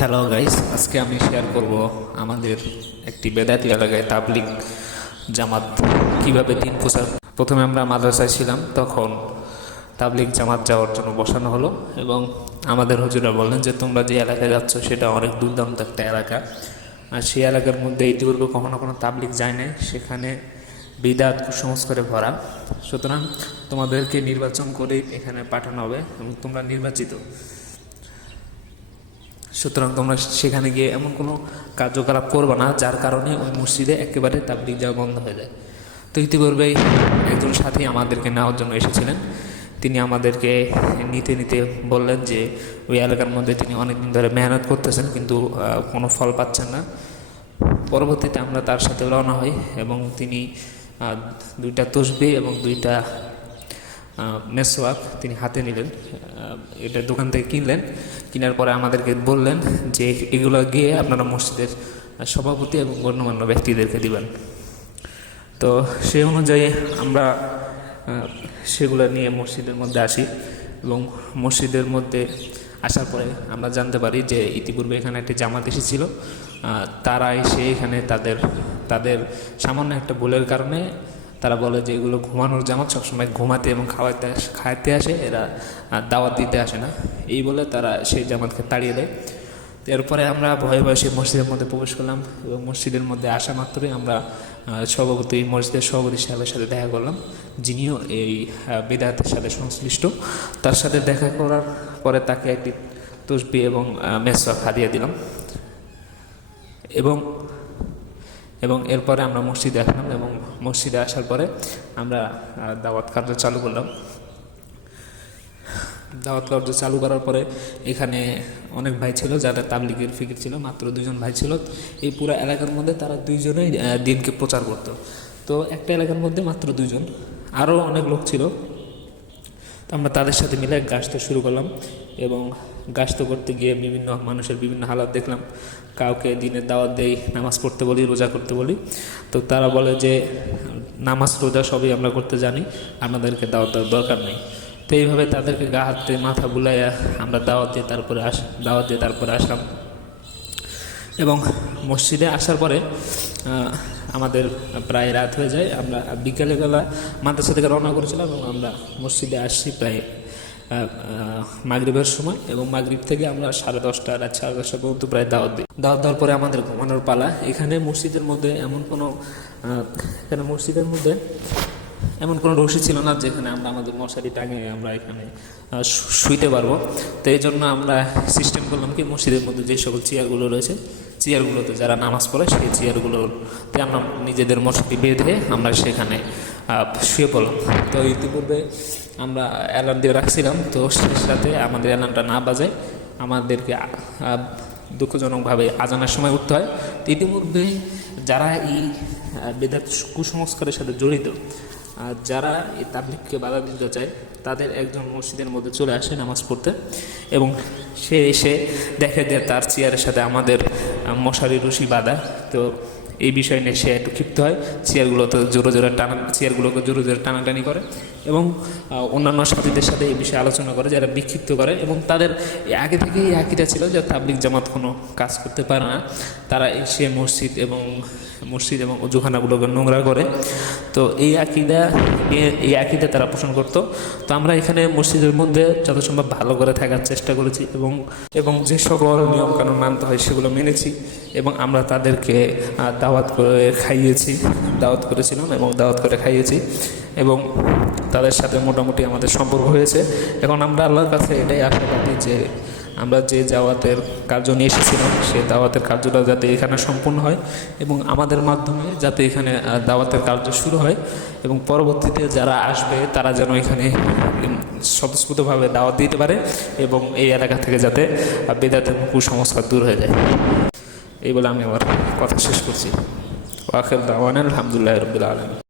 Hello guys, আজকে আমি share করব আমাদের একটি বেদাতি এলাকায় তাবলিগ জামাত কিভাবে দিন প্রচার। প্রথমে আমরা মাদ্রাসায় ছিলাম, তখন তাবলিগ জামাত যাওয়ার জন্য বসানো হলো এবং আমাদের হুজুরা বললেন যে তোমরা যে এলাকায় যাচ্ছ সেটা অনেক দুর্দান্ত একটা এলাকা, আর সেই এলাকার মধ্যে ইতিপূর্বে কখনো কোনো তাবলিগ যায় নাই, সেখানে বিদআত কুসংস্কারে ভরা, সুতরাং তোমাদেরকে নির্বাচন করে এখানে পাঠানো হবে এবং তোমরা নির্বাচিত, সুতরাং তোমরা সেখানে গিয়ে এমন কোনো কার্যকলাপ করবে না যার কারণে ওই মসজিদে একেবারে তাবলিগ যাওয়া বন্ধ হয়ে যায়। তো ইতিপূর্বেই একজন সাথী আমাদেরকে নেওয়ার জন্য এসেছিলেন, তিনি আমাদেরকে নিতে নিতে বললেন যে ওই এলাকার মধ্যে তিনি অনেকদিন ধরে মেহনত করতেছেন কিন্তু কোনো ফল পাচ্ছেন না। পরবর্তীতে আমরা তার সাথে রওনা হই এবং তিনি দুইটা তসবিহ এবং দুইটা মেসওয়াক তিনি হাতে নিলেন, এটা দোকান থেকে কিনলেন। কেনার পরে আমাদেরকে বললেন যে এগুলো গিয়ে আপনারা মসজিদের সভাপতি এবং গণ্যমান্য ব্যক্তিদেরকে দিবেন। তো সেই অনুযায়ী আমরা সেগুলো নিয়ে মসজিদের মধ্যে আসি এবং মসজিদের মধ্যে আসার পরে আমরা জানতে পারি যে ইতিপূর্বে এখানে একটি জামাত এসেছিল, তারা এসে এখানে তাদের সামান্য একটা ভুলের কারণে তারা বলে যে এগুলো ঘুমানোর জামাত, সবসময় ঘুমাতে এবং খাওয়াতে আসে, এরা দাওয়াত দিতে আসে না, এই বলে তারা সেই জামাতকে তাড়িয়ে দেয়। এরপরে আমরা ভয়ে ভয়ে সেই মসজিদের মধ্যে প্রবেশ করলাম এবং মসজিদের মধ্যে আসা মাত্রই আমরা মসজিদের সভাপতি সাহেবের সাথে দেখা করলাম, যিনিও এই বিদআতের সাথে সংশ্লিষ্ট। তার সাথে দেখা করার পরে তাকে একটি তসবিহ এবং মেসওয়াক হাদিয়া দিলাম এবং এরপরে আমরা মসজিদে আসলাম এবং মসজিদে আসার পরে আমরা দাওয়াত কার্য চালু করলাম। দাওয়াত কার্য চালু করার পরে এখানে অনেক ভাই ছিল যারা তাবলিগের ফিকির ছিল, মাত্র 2জন ভাই ছিল এই পুরো এলাকার মধ্যে, তারা 2জনেই দিনকে প্রচার করতো। তো একটা এলাকার মধ্যে মাত্র 2জন, আরও অনেক লোক ছিল। তো আমরা তাদের সাথে মিলে গাছত শুরু করলাম এবং গাছত করতে গিয়ে বিভিন্ন মানুষের বিভিন্ন হালাত দেখলাম। কাউকে দিনের দাওয়াত দেই, নামাজ পড়তে বলি, রোজা করতে বলি, তো তারা বলে যে নামাজ রোজা সবই আমরা করতে জানি, আমাদেরকে দাওয়াত দেওয়ার দরকার নেই। তো এইভাবে তাদেরকে গা হাতে মাথা বুলাইয়া আমরা দাওয়াত দিয়ে তারপরে আসলাম এবং মসজিদে আসার পরে আমাদের প্রায় রাত হয়ে যায়। আমরা বিকালবেলা মাদ্রাসা থেকে রওনা করেছিলাম এবং আমরা মসজিদে আসছি প্রায় মাগরিবের সময় এবং মাগরিব থেকে আমরা রাত 10:30 পর্যন্ত প্রায় দাওয়াত দেওয়ার পরে আমাদের ঘুমানোর পালা। এখানে মসজিদের মধ্যে এমন কোনো রশি ছিল না যেখানে আমরা আমাদের মশারি টাঙিয়ে আমরা এখানে শুইতে পারবো। তো এই জন্য আমরা সিস্টেম করলাম কি, মসজিদের মধ্যে যে সকল চেয়ারগুলো রয়েছে, চেয়ারগুলোতে যারা নামাজ পড়ে সেই চেয়ারগুলোতে আমরা নিজেদের মশারি বেঁধে আমরা সেখানে শুয়ে পড়লাম। তো ইতিপূর্বে আমরা অ্যালার্ম দিয়ে রাখছিলাম, তো শেষ রাতে আমাদের অ্যালার্মটা না বাজায় আমাদেরকে দুঃখজনকভাবে আজানের সময় উঠতে হয়। তো ইতিমধ্যে যারা এই বেদাত কুসংস্কারের সাথে জড়িত, যারা এই তাবলিগকে বাধা দিতে চায়, তাদের একজন মসজিদের মধ্যে চলে আসে নামাজ পড়তে এবং সে এসে দেখে যে তার চেয়ারের সাথে আমাদের মশারি রশি বাঁধা। তো এই বিষয় নিয়ে সে একটু ক্ষিপ্ত হয়, চেয়ারগুলোকে জোরে জোরে টানাটানি করে এবং অন্যান্য সাথীদের সাথে এই বিষয়ে আলোচনা করে, যারা বিক্ষিপ্ত করে এবং তাদের আগে থেকেই এই আকীদা ছিল যে তাবলিগ জামাত কোনো কাজ করতে পারে না, তারা এসে মসজিদ এবং অজুখানাগুলোকে নোংরা করে। তো এই আকীদা তারা পোষণ করতো। তো আমরা এখানে মসজিদের মধ্যে যত সম্ভব ভালো করে থাকার চেষ্টা করেছি এবং যে সকল নিয়মকানুন মানতে হয় সেগুলো মেনেছি এবং আমরা তাদেরকে দাওয়াত করে খাইয়েছি এবং তাদের সাথে মোটামুটি আমাদের সম্পর্ক হয়েছে। এখন আমরা আল্লাহর কাছে এটাই আশাবাদী যে আমরা যে দাওয়াতের কার্য নিয়ে এসেছিলাম সেই দাওয়াতের কার্যটা যাতে এখানে সম্পূর্ণ হয় এবং আমাদের মাধ্যমে যাতে এখানে দাওয়াতের কার্য শুরু হয় এবং পরবর্তীতে যারা আসবে তারা যেন এখানে স্বতঃস্ফূর্তভাবে দাওয়াত দিতে পারে এবং এই এলাকা থেকে যাতে বেদাতের কুসংস্কার দূর হয়ে যায়। এই বলে আমি আমার কথা শেষ করছি। ওয়া আখিরু দাওয়ানা আলহামদুলিল্লাহি রাব্বিল আলামিন।